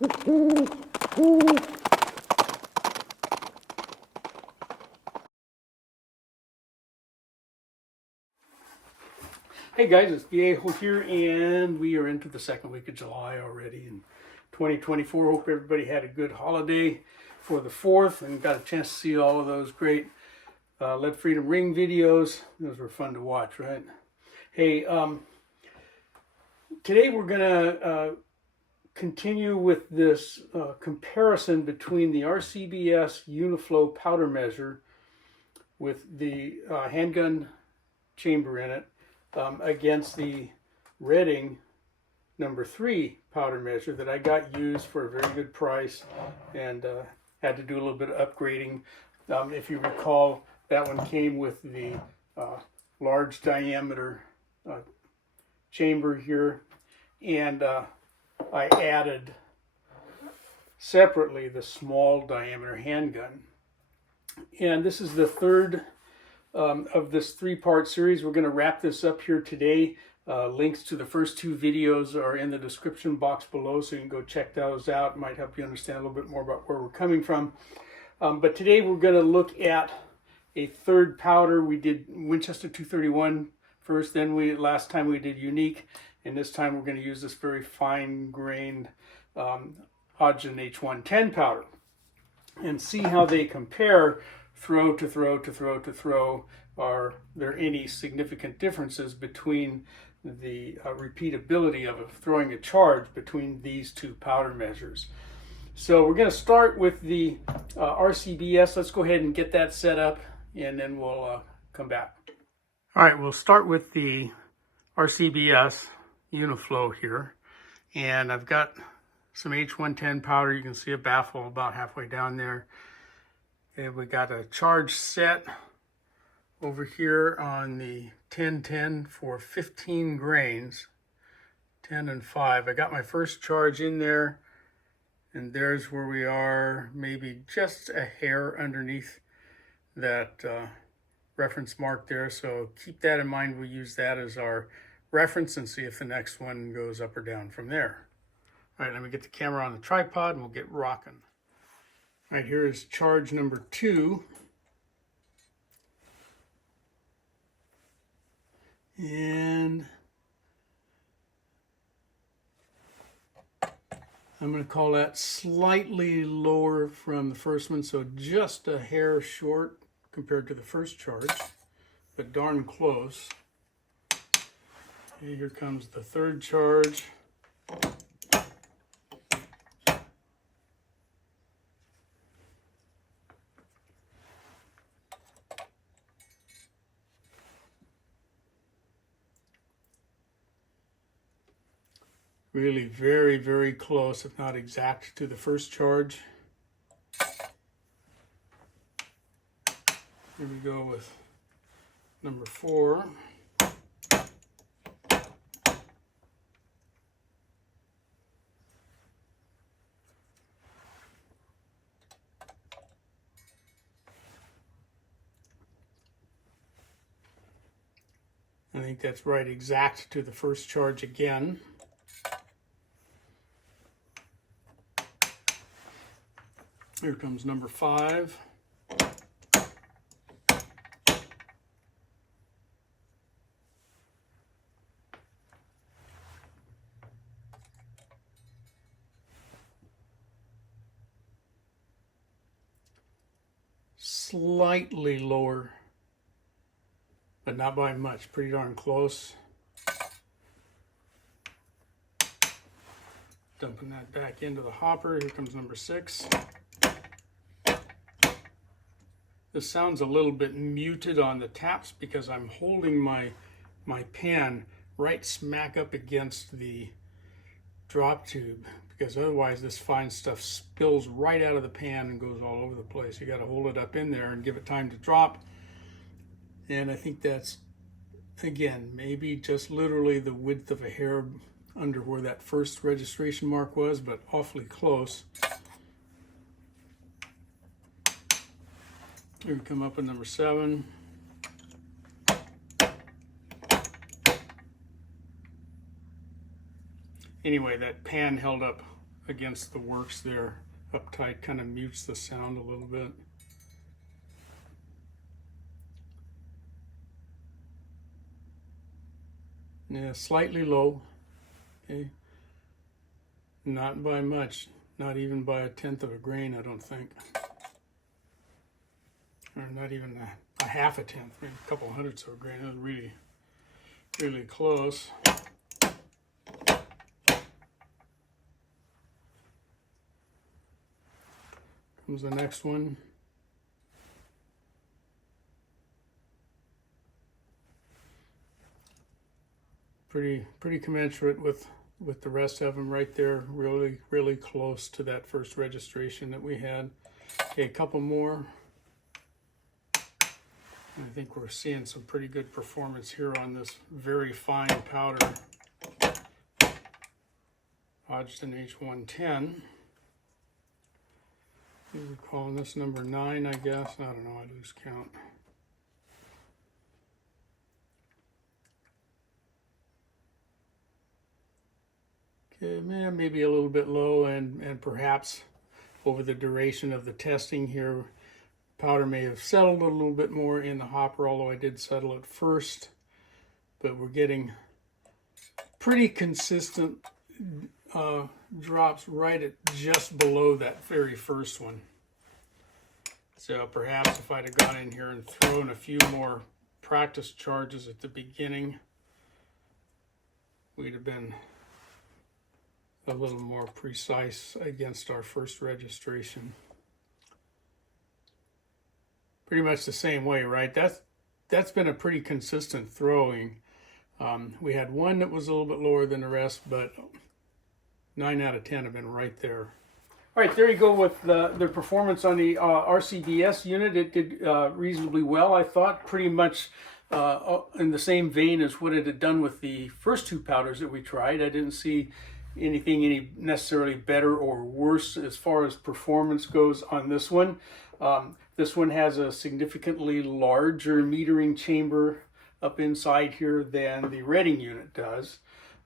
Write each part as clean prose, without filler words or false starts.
Hey guys, it's Viejo here, and we are into the second week of July already in 2024. Hope everybody had a good holiday for the 4th and got a chance to see all of those great Lead Freedom Ring videos. Those were fun to watch, right? Hey, today we're going to continue with this comparison between the RCBS Uniflow powder measure with the handgun chamber in it against the Redding number 3 powder measure that I got used for a very good price, and had to do a little bit of upgrading. If you recall, that one came with the large diameter chamber here, and I added separately the small diameter handgun. And this is the third of this 3-part series. We're going to wrap this up here today. Links to the first 2 videos are in the description box below, so you can go check those out. It might help you understand a little bit more about where we're coming from. But today we're going to look at a third powder. We did Winchester 231 first, then last time we did Unique, and this time we're going to use this very fine-grained Hodgdon H110 powder and see how they compare throw to throw to throw to throw. Are there any significant differences between the repeatability of throwing a charge between these 2 powder measures? So we're going to start with the RCBS. Let's go ahead and get that set up, and then we'll come back. All right, we'll start with the RCBS Uniflow here, and I've got some H110 powder. You can see a baffle about halfway down there. And we got a charge set over here on the 1010 for 15 grains, 10 and 5. I got my first charge in there, and there's where we are, maybe just a hair underneath that reference mark there. So keep that in mind. We use that as our reference and see if the next one goes up or down from there. All right, let me get the camera on the tripod and we'll get rocking. All right, here is charge number 2. And I'm going to call that slightly lower from the first one, so just a hair short compared to the first charge, but darn close. Okay, here comes the third charge. Really very, very close, if not exact, to the first charge. Here we go with number 4. I think that's right exact to the first charge again. Here comes number 5. Slightly lower, but not by much. Pretty darn close. Dumping that back into the hopper. Here comes number 6. This sounds a little bit muted on the taps because I'm holding my pan right smack up against the drop tube, because otherwise this fine stuff spills right out of the pan and goes all over the place. You got to hold it up in there and give it time to drop. And I think that's, again, maybe just literally the width of a hair under where that first registration mark was, but awfully close. Here we come up with number 7. Anyway, that pan held up against the works there. Uptight kind of mutes the sound a little bit. Yeah, slightly low. Okay. Not by much, not even by 1/10 of a grain, I don't think. Or not even a half a tenth, maybe a couple hundredths of a grain. It was really, really close. Comes the next one. Pretty commensurate with the rest of them right there. Really, really close to that first registration that we had. Okay, a couple more. I think we're seeing some pretty good performance here on this very fine powder, Hodgdon H110. We're calling this number 9, I guess. I don't know, I lose count. Okay, maybe a little bit low, and perhaps over the duration of the testing here, powder may have settled a little bit more in the hopper, although I did settle it first. But we're getting pretty consistent drops right at just below that very first one. So perhaps if I'd have gone in here and thrown a few more practice charges at the beginning, we'd have been a little more precise against our first registration. Pretty much the same way, right? That's been a pretty consistent throwing. We had one that was a little bit lower than the rest, but 9 out of 10 have been right there. All right, there you go with the performance on the RCBS unit. It did reasonably well, I thought, pretty much in the same vein as what it had done with the first two powders that we tried. I didn't see anything any necessarily better or worse as far as performance goes on this one. This one has a significantly larger metering chamber up inside here than the Reading unit does,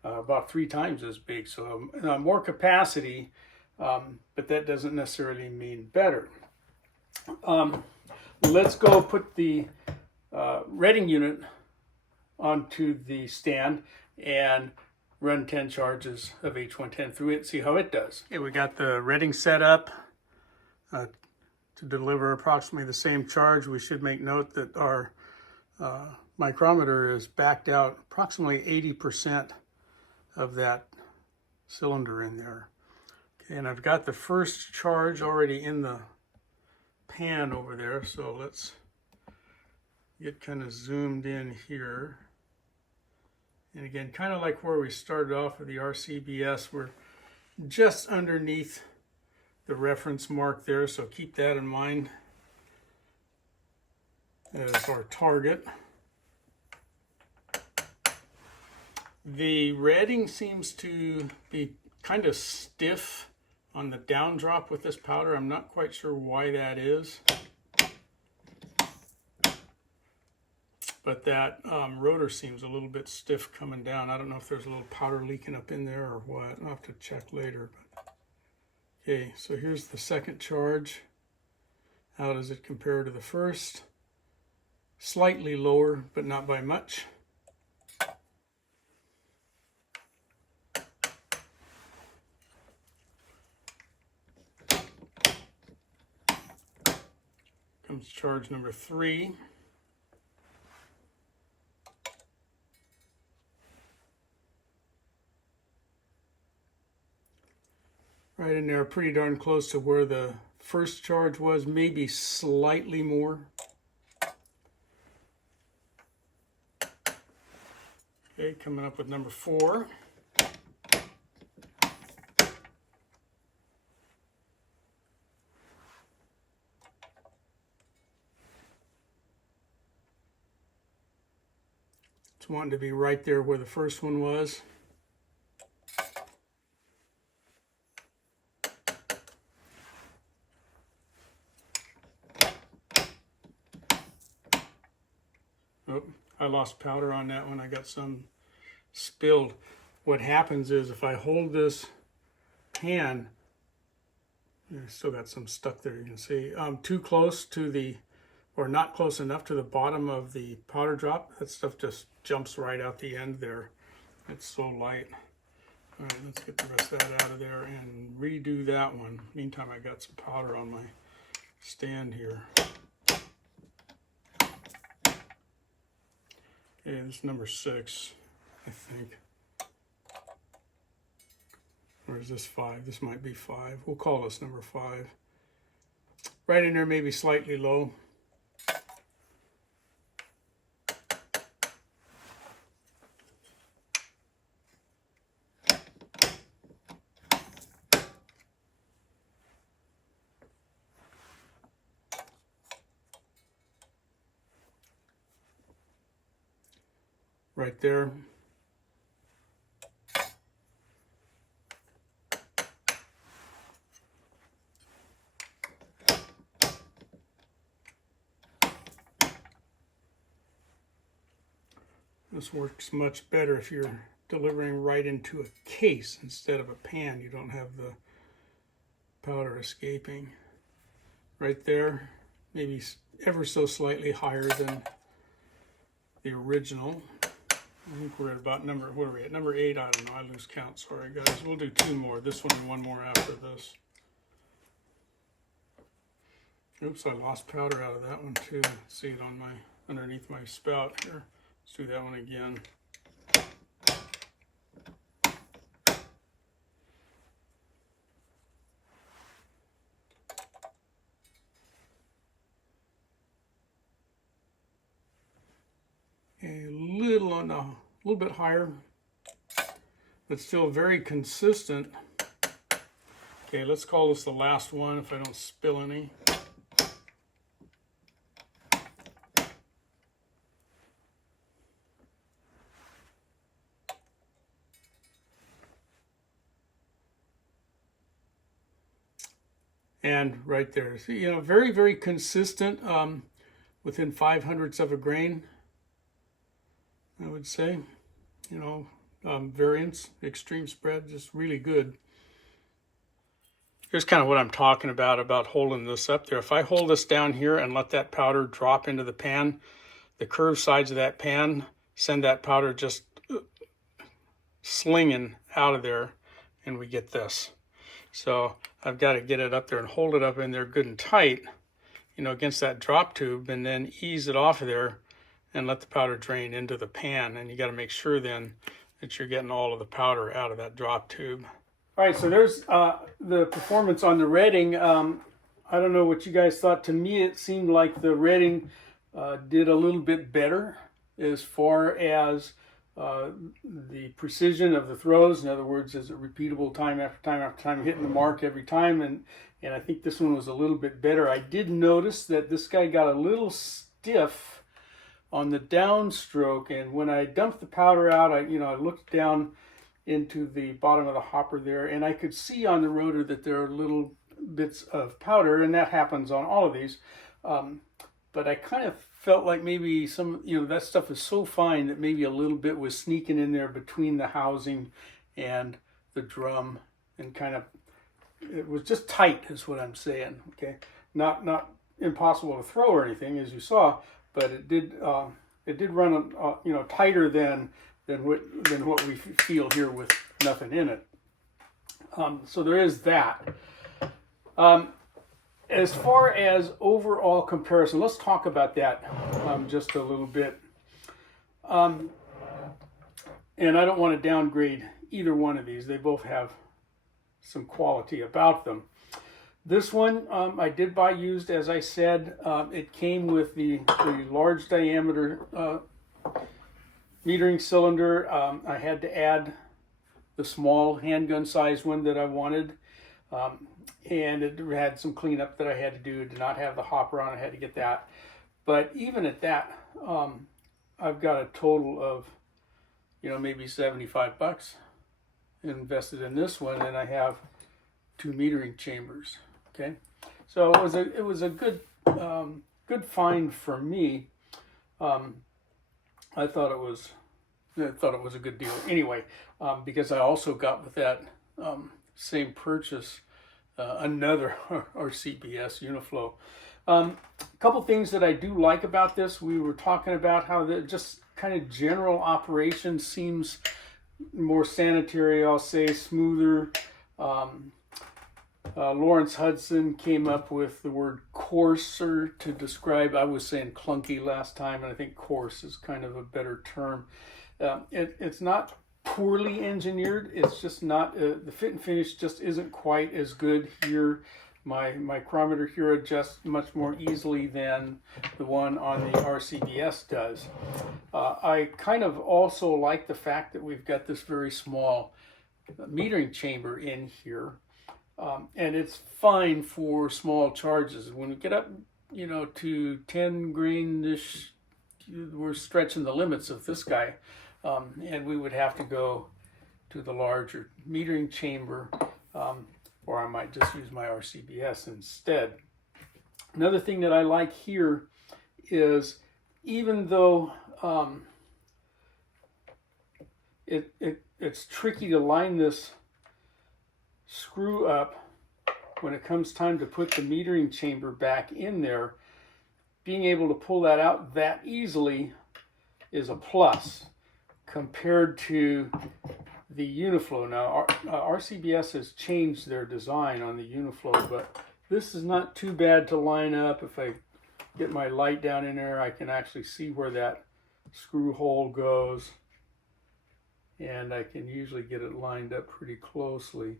about 3 times as big, so more capacity, but that doesn't necessarily mean better. Let's go put the Reading unit onto the stand and run 10 charges of H110 through it, see how it does. Okay, we got the Reading set up to deliver approximately the same charge. We should make note that our micrometer is backed out approximately 80% of that cylinder in there. Okay, and I've got the first charge already in the pan over there, so let's get kind of zoomed in here. And again, kind of like where we started off with the RCBS, we're just underneath the reference mark there, so keep that in mind as our target. The Reading seems to be kind of stiff on the down drop with this powder. I'm not quite sure why that is. But that rotor seems a little bit stiff coming down. I don't know if there's a little powder leaking up in there or what. I'll have to check later. Okay, so here's the second charge. How does it compare to the first? Slightly lower, but not by much. Comes charge number 3. Right in there, pretty darn close to where the first charge was, maybe slightly more. Okay, coming up with number 4. Just wanting to be right there where the first one was. Oh, I lost powder on that one. I got some spilled. What happens is if I hold this pan I still got some stuck there, you can see. Too close to the, or not close enough to the bottom of the powder drop. That stuff just jumps right out the end there. It's so light. All right, let's get the rest of that out of there and redo that one. Meantime, I got some powder on my stand here. Okay, this is number 6, I think. Or is this 5? This might be 5. We'll call this number 5. Right in there, maybe slightly low. Right there. This works much better if you're delivering right into a case instead of a pan. You don't have the powder escaping. Right there, maybe ever so slightly higher than the original. I think we're at about number, what are we at? Number 8, I don't know, I lose count, sorry guys. We'll do 2 more, this one and 1 more after this. Oops, I lost powder out of that one too. See it on my, underneath my spout here. Let's do that one again. A little on the, a little bit higher, but still very consistent. Okay, let's call this the last one if I don't spill any. And right there, see, you know, very, very consistent, within 0.05 of a grain, I would say. You know, variance, extreme spread, just really good. Here's kind of what I'm talking about holding this up there. If I hold this down here and let that powder drop into the pan, the curved sides of that pan send that powder just slinging out of there, and we get this. So I've got to get it up there and hold it up in there good and tight, you know, against that drop tube, and then ease it off of there and let the powder drain into the pan. And you got to make sure then that you're getting all of the powder out of that drop tube. All right, so there's the performance on the retting. I don't know what you guys thought. To me, it seemed like the retting did a little bit better as far as the precision of the throws. In other words, is it repeatable time after time after time, hitting the mark every time? And I think this one was a little bit better. I did notice that this guy got a little stiff on the downstroke, and when I dumped the powder out, I looked down into the bottom of the hopper there, and I could see on the rotor that there are little bits of powder, and that happens on all of these. But I kind of felt like maybe some, that stuff is so fine that maybe a little bit was sneaking in there between the housing and the drum, and kind of, it was just tight is what I'm saying, okay? Not impossible to throw or anything, as you saw, but it did run, tighter than what we feel here with nothing in it. So there is that. As far as overall comparison, let's talk about that just a little bit. And I don't want to downgrade either one of these. They both have some quality about them. This one I did buy used, as I said. It came with the large diameter metering cylinder. I had to add the small handgun size one that I wanted. And it had some cleanup that I had to do. It did not have the hopper on. I had to get that. But even at that, I've got a total of, maybe $75 invested in this one, and I have 2 metering chambers. Okay, so it was a good good find for me. I thought it was a good deal anyway, because I also got with that same purchase another RCBS Uniflow. A couple things that I do like about this. We were talking about how the just kind of general operation seems more sanitary, I'll say, smoother. Lawrence Hudson came up with the word coarser to describe, I was saying clunky last time, and I think coarse is kind of a better term. It's not poorly engineered, it's just not, the fit and finish just isn't quite as good here. My micrometer here adjusts much more easily than the one on the RCBS does. I kind of also like the fact that we've got this very small metering chamber in here. And it's fine for small charges. When we get up, you know, to 10 grain-ish, we're stretching the limits of this guy. And we would have to go to the larger metering chamber, or I might just use my RCBS instead. Another thing that I like here is, even though it's tricky to line this screw up when it comes time to put the metering chamber back in there, being able to pull that out that easily is a plus compared to the Uniflow. Now, RCBS has changed their design on the Uniflow, but this is not too bad to line up. If I get my light down in there, I can actually see where that screw hole goes, and I can usually get it lined up pretty closely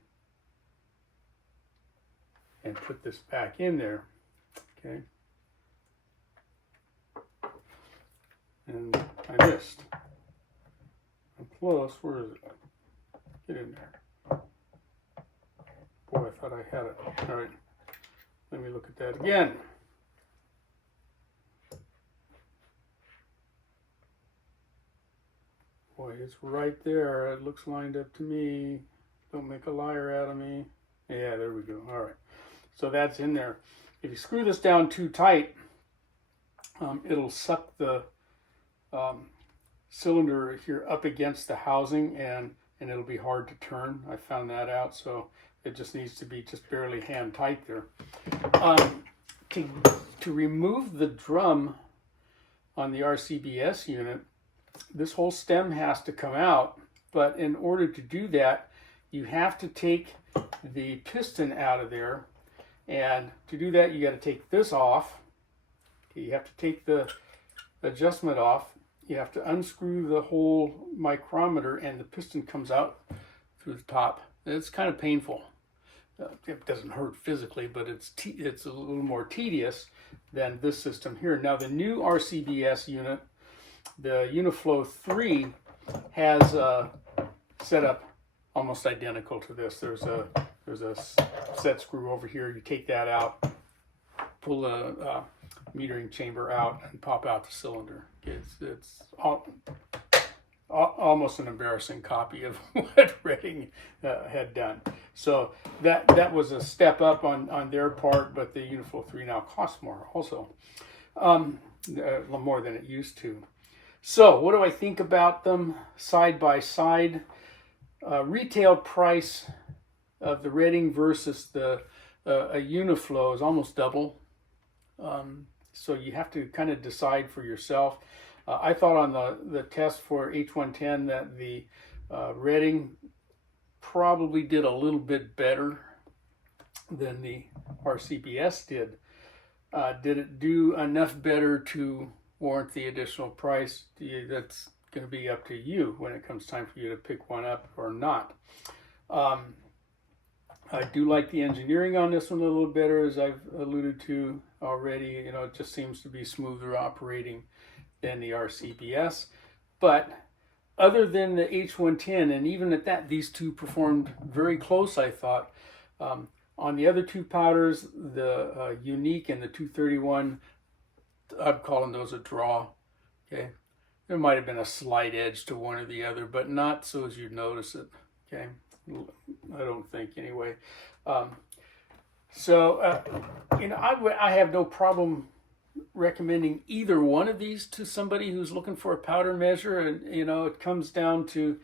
and put this back in there. Okay. And I missed. I'm close. Where is it? Get in there. Boy, I thought I had it. All right. Let me look at that again. Boy, it's right there. It looks lined up to me. Don't make a liar out of me. Yeah, there we go. All right. So that's in there. If you screw this down too tight, it'll suck the cylinder here up against the housing, and it'll be hard to turn. I found that out, so it just needs to be just barely hand tight there. To remove the drum on the RCBS unit, this whole stem has to come out, but in order to do that, you have to take the piston out of there, and to do that, you got to take this off. You have to take the adjustment off. You have to unscrew the whole micrometer, and the piston comes out through the top. It's kind of painful. It doesn't hurt physically, but it's a little more tedious than this system here. Now, the new RCBS unit, the Uniflow 3, has a setup almost identical to this. There's a set screw over here. You take that out, pull the metering chamber out, and pop out the cylinder. It's almost an embarrassing copy of what Redding had done. So that was a step up on their part, but the Uniflow 3 now costs more also, more than it used to. So what do I think about them side by side? Retail price of the Redding versus a Uniflow is almost double. So you have to kind of decide for yourself. I thought on the test for H110 that the Redding probably did a little bit better than the RCBS did. Did it do enough better to warrant the additional price? That's going to be up to you when it comes time for you to pick one up or not. I do like the engineering on this one a little better, as I've alluded to already. You know, it just seems to be smoother operating than the RCBS. But other than the H110, and even at that, these two performed very close, I thought. On the other two powders, the Unique and the 231, I'm calling those a draw. Okay, there might have been a slight edge to one or the other, but not so as you'd notice it. Okay, I don't think anyway. You know, I have no problem recommending either one of these to somebody who's looking for a powder measure. And you know, it comes down to,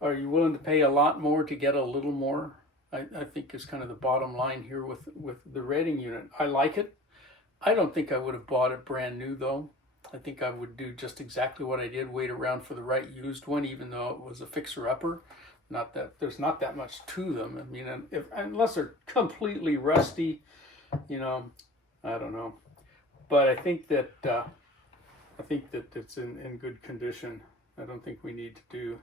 are you willing to pay a lot more to get a little more I think is kind of the bottom line here with the Redding unit. I like it. I don't think I would have bought it brand new though. I think I would do just exactly what I did, wait around for the right used one, even though it was a fixer-upper. Not that there's not that much to them. I mean, unless they're completely rusty, you know, I don't know. But I think that it's in good condition. I don't think we need to do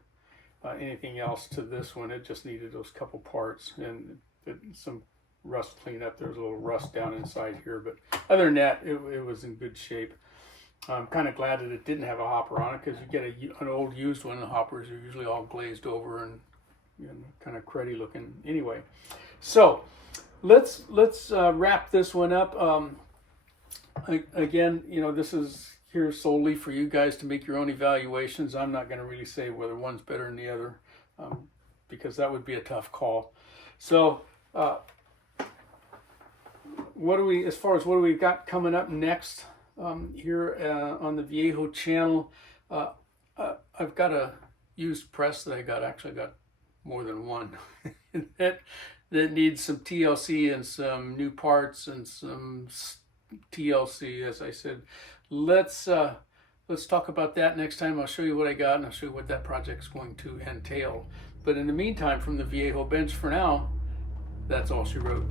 anything else to this one. It just needed those couple parts and some rust cleanup. There's a little rust down inside here, but other than that, it was in good shape. I'm kind of glad that it didn't have a hopper on it, because you get an old used one, the hoppers are usually all glazed over and, you know, kind of cruddy looking. Anyway, so let's wrap this one up. Again, you know, this is here solely for you guys to make your own evaluations. I'm not going to really say whether one's better than the other, because that would be a tough call. So what do we got coming up next here on the Viejo channel? I've got a used press that I actually got more than one that needs some TLC and some new parts and some TLC, as I said. Let's talk about that next time. I'll show you what I got, and I'll show you what that project's going to entail. But in the meantime, from the Viejo bench for now, that's all she wrote.